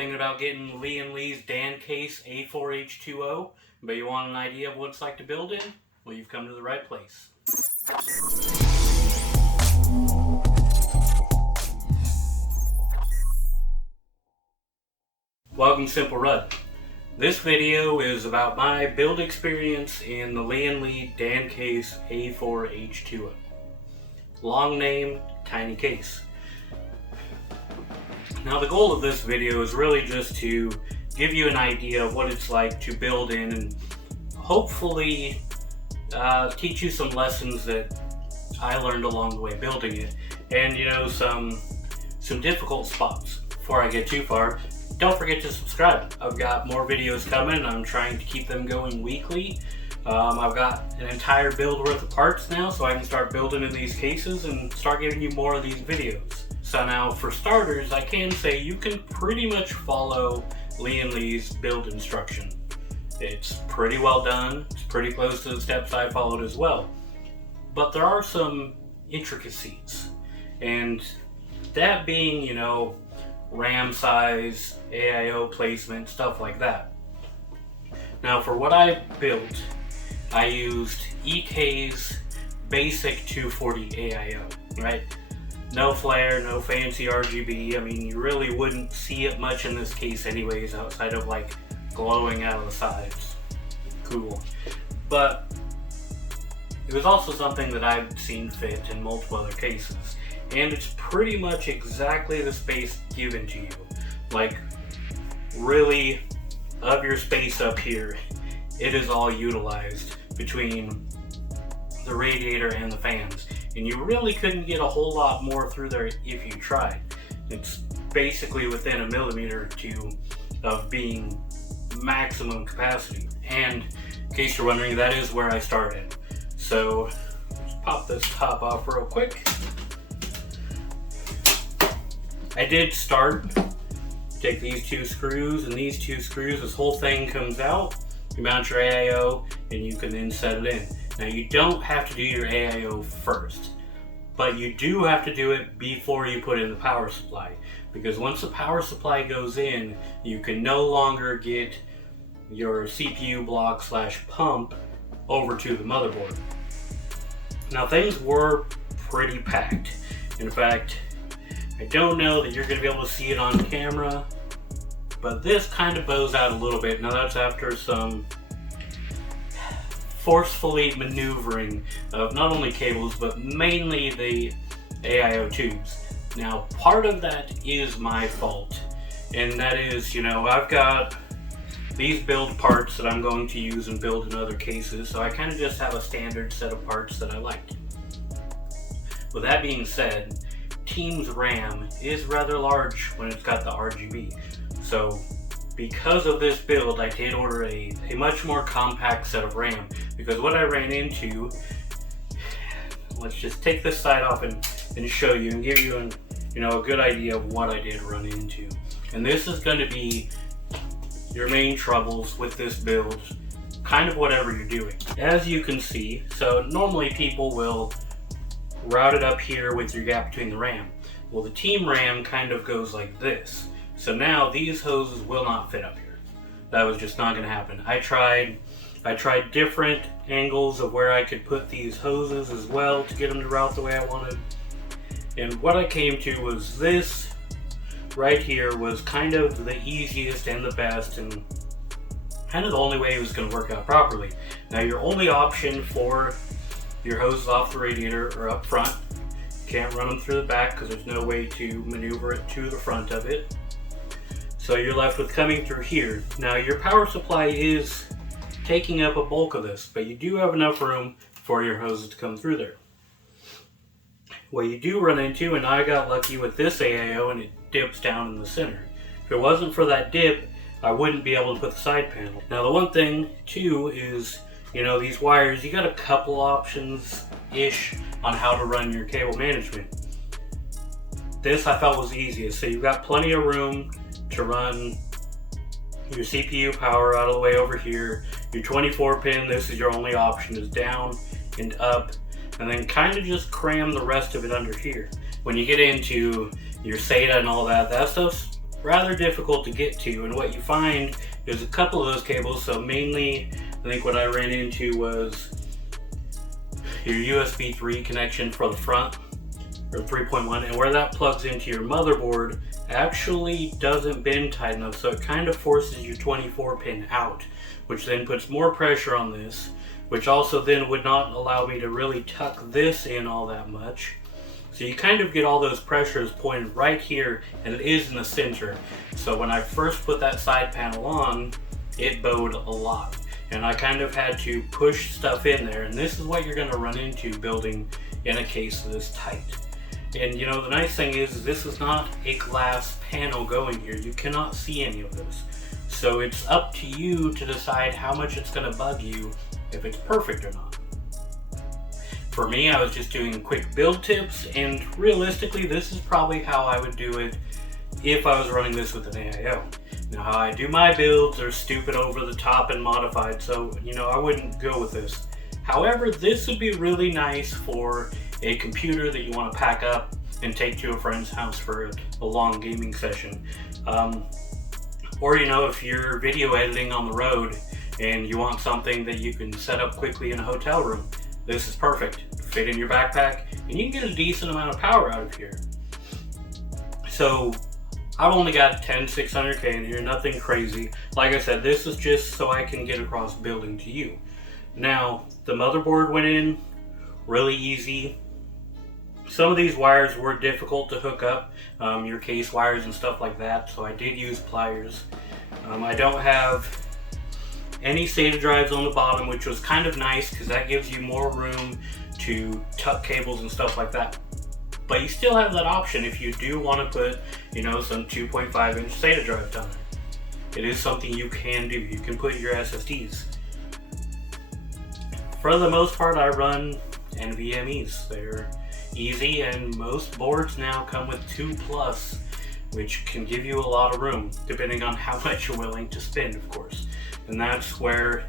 Thinking about getting LianLi's Dan Case A4-H20, but you want an idea of what it's like to build in? Well, you've come to the right place. Welcome to Simple Rud. This video is about my build experience in the LianLi Dan Case A4-H20. Long name, tiny case. Now the goal of this video is really just to give you an idea of what it's like to build in and hopefully teach you some lessons that I learned along the way building it, and some difficult spots. Before I get too far, don't forget to subscribe. I've got more videos coming. I'm trying to keep them going weekly. I've got an entire build worth of parts now, so I can start building in these cases and start giving you more of these videos. So now, for starters, I can say you can pretty much follow LianLi's build instruction. It's pretty well done. It's pretty close to the steps I followed as well. But there are some intricacies, and that being, RAM size, AIO placement, stuff like that. Now, for what I built, I used EK's basic 240 AIO, right? No flare, no fancy RGB. I mean, you really wouldn't see it much in this case anyways, outside of like glowing out of the sides. Cool. But it was also something that I've seen fit in multiple other cases. And it's pretty much exactly the space given to you. Like, really, of your space up here, it is all utilized between the radiator and the fans. And you really couldn't get a whole lot more through there if you tried. It's basically within a millimeter or two of being maximum capacity. And in case you're wondering, that is where I started. So let's pop this top off real quick. I did take these two screws, and these two screws, this whole thing comes out. You mount your AIO and you can then set it in. Now, you don't have to do your AIO first, but you do have to do it before you put in the power supply, because once the power supply goes in, you can no longer get your CPU block / pump over to the motherboard. Now, things were pretty packed. In fact, I don't know that you're going to be able to see it on camera, but this kind of bows out a little bit. Now, that's after some forcefully maneuvering of not only cables, but mainly the AIO tubes. Now, part of that is my fault, and that is, I've got these build parts that I'm going to use and build in other cases, so I kind of just have a standard set of parts that I like. With that being said, Team's RAM is rather large when it's got the RGB. So because of this build, I did order a much more compact set of RAM, because what I ran into, let's just take this side off and show you and give you a good idea of what I did run into. And this is going to be your main troubles with this build, kind of whatever you're doing. As you can see, so normally people will route it up here with your gap between the RAM. Well, the Team RAM kind of goes like this. So now these hoses will not fit up here. That was just not going to happen. I tried different angles of where I could put these hoses as well to get them to route the way I wanted. And what I came to was this right here was kind of the easiest and the best, and kind of the only way it was going to work out properly. Now, your only option for your hoses off the radiator are up front. You can't run them through the back because there's no way to maneuver it to the front of it. So you're left with coming through here. Now, your power supply is taking up a bulk of this, but you do have enough room for your hoses to come through there. What you do run into, and I got lucky with this AIO, and it dips down in the center. If it wasn't for that dip, I wouldn't be able to put the side panel. Now, the one thing too is, these wires, you got a couple options-ish on how to run your cable management. This I felt was the easiest. So you've got plenty of room to run your CPU power out of the way over here. Your 24 pin, this is your only option, is down and up, and then kind of just cram the rest of it under here. When you get into your SATA and all that, that stuff's rather difficult to get to, and what you find is a couple of those cables. So mainly, I think what I ran into was your USB 3 connection for the front, or 3.1, and where that plugs into your motherboard actually doesn't bend tight enough, so it kind of forces your 24 pin out, which then puts more pressure on this, which also then would not allow me to really tuck this in all that much. So you kind of get all those pressures pointed right here, and it is in the center. So when I first put that side panel on, it bowed a lot, and I kind of had to push stuff in there, and this is what you're going to run into building in a case this tight. And you know, the nice thing is this is not a glass panel going here. You cannot see any of this. So it's up to you to decide how much it's going to bug you, if it's perfect or not. For me, I was just doing quick build tips, and realistically, this is probably how I would do it if I was running this with an AIO. Now, how I do my builds are stupid, over the top, and modified, so you know, I wouldn't go with this. However, this would be really nice for a computer that you want to pack up and take to a friend's house for a long gaming session. Or you know, if you're video editing on the road and you want something that you can set up quickly in a hotel room, this is perfect. Fit in your backpack, and you can get a decent amount of power out of here. So I've only got 10600K in here, nothing crazy. Like I said, this is just so I can get across building to you. Now, the motherboard went in really easy. Some of these wires were difficult to hook up, your case wires and stuff like that, so I did use pliers. I don't have any SATA drives on the bottom, which was kind of nice because that gives you more room to tuck cables and stuff like that. But you still have that option if you do want to put, you know, some 2.5 inch SATA drives down there. It is something you can do. You can put your SSDs. For the most part, I run NVMe's. They're easy, and most boards now come with 2+, which can give you a lot of room, depending on how much you're willing to spend, of course. And that's where,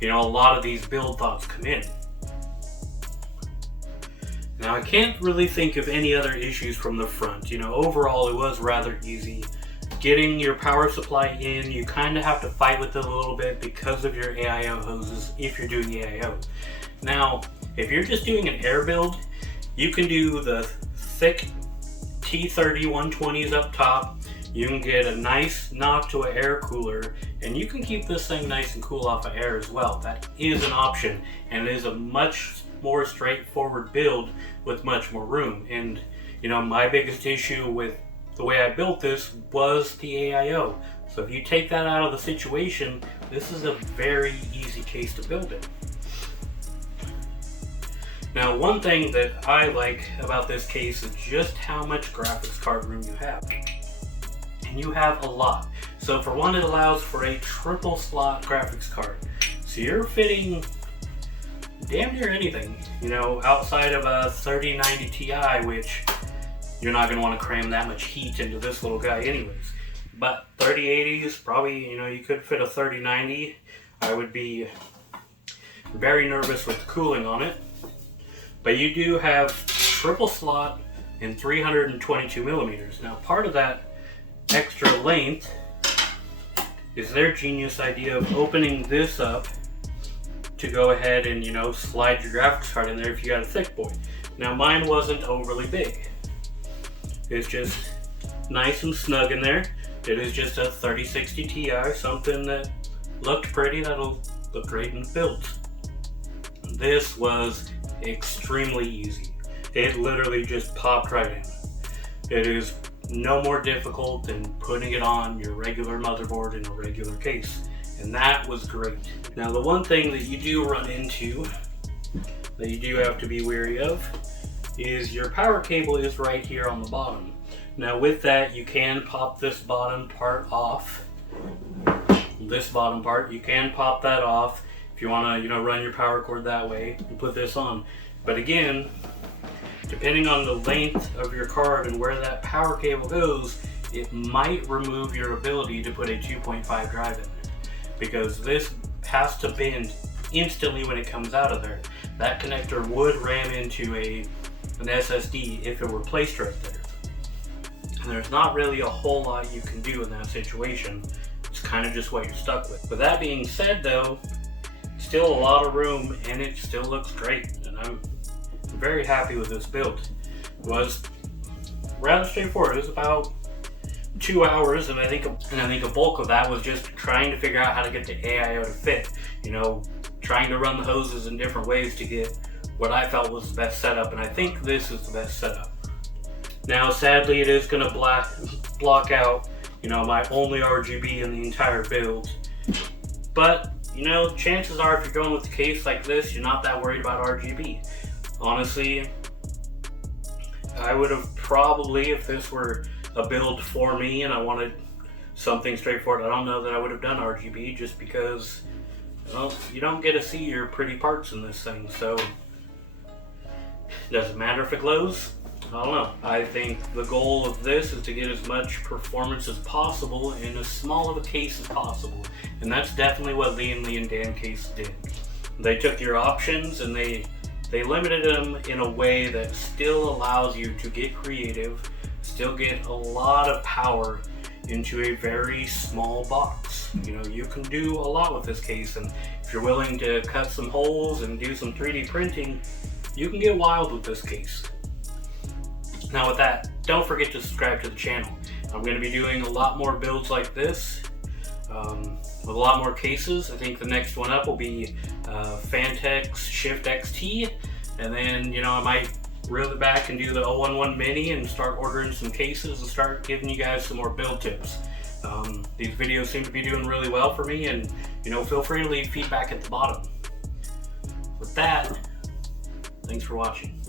you know, a lot of these build thoughts come in. Now, I can't really think of any other issues from the front. You know, overall, it was rather easy. Getting your power supply in, you kind of have to fight with it a little bit because of your AIO hoses if you're doing AIO. Now, if you're just doing an air build, you can do the thick T30 120s up top. You can get a nice knock to an air cooler, and you can keep this thing nice and cool off of air as well. That is an option, and it is a much more straightforward build with much more room. And you know, my biggest issue with the way I built this was the AIO. So if you take that out of the situation, this is a very easy case to build in. Now, one thing that I like about this case is just how much graphics card room you have. And you have a lot. So for one, it allows for a triple slot graphics card. So you're fitting damn near anything, you know, outside of a 3090 Ti, which you're not going to want to cram that much heat into this little guy anyways. But 3080s, probably, you know, you could fit a 3090. I would be very nervous with the cooling on it. But you do have triple slot and 322 millimeters. Now, part of that extra length is their genius idea of opening this up to go ahead and, you know, slide your graphics card in there if you got a thick boy. Now, mine wasn't overly big. It's just nice and snug in there. It is just a 3060 Ti, something that looked pretty, that'll look great in the builds. This was extremely easy. It literally just popped right in. It is no more difficult than putting it on your regular motherboard in a regular case, and that was great. Now, the one thing that you do run into that you do have to be wary of is your power cable is right here on the bottom. Now, with that, you can pop this bottom part off. This bottom part, you can pop that off if you want to, you know, run your power cord that way and put this on. But again, depending on the length of your card and where that power cable goes, it might remove your ability to put a 2.5 drive in there, because this has to bend instantly when it comes out of there. That connector would ram into an SSD if it were placed right there. there's not really a whole lot you can do in that situation. It's kind of just what you're stuck with. With that being said though, still a lot of room and it still looks great, and I'm very happy with this build. It was rather straightforward. It was about 2 hours, and I think a bulk of that was just trying to figure out how to get the AIO to fit. You know, trying to run the hoses in different ways to get what I felt was the best setup, and I think this is the best setup. Now, sadly, it is going to block out, you know, my only RGB in the entire build. But, you know, chances are if you're going with a case like this, you're not that worried about RGB. Honestly, I would have probably, if this were a build for me and I wanted something straightforward, I don't know that I would have done RGB, just because, well, you don't get to see your pretty parts in this thing, so does it matter if it glows? I don't know. I think the goal of this is to get as much performance as possible in as small of a case as possible, and that's definitely what LianLi Dan Case did. They took your options and they limited them in a way that still allows you to get creative, still get a lot of power into a very small box. You know, you can do a lot with this case, and if you're willing to cut some holes and do some 3D printing, you can get wild with this case. Now with that, don't forget to subscribe to the channel. I'm going to be doing a lot more builds like this, with a lot more cases. I think the next one up will be Fantex Shift XT, and then, you know, I might reel it back and do the 011 Mini and start ordering some cases and start giving you guys some more build tips. These videos seem to be doing really well for me, and, you know, feel free to leave feedback at the bottom. With that, thanks for watching.